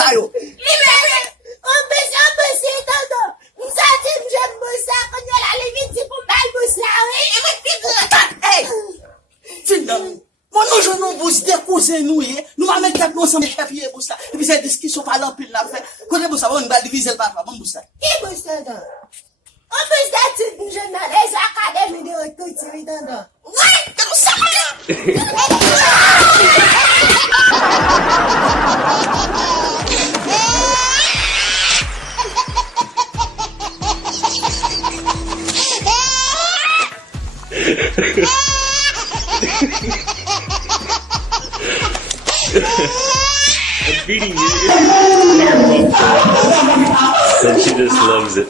sa yo. On bus tonton. Msa di m'jem bus la kon yo la limite si pou mal bus la oui. E mwen pi Hey! Fin nan. Mon nou joun nou bous de kouzen nou ye. Nou va mettre tête nou ensemble chapier bous la. Et puis cette discussion pas l'empile la fait. Côté bous la, on va diviser le papa, bon bous la. Ki bus tonton? On bus da tit m'jem nan les académies de haute couture tonton. Ouais, que nous ça. I'm feeding you. And she just loves it.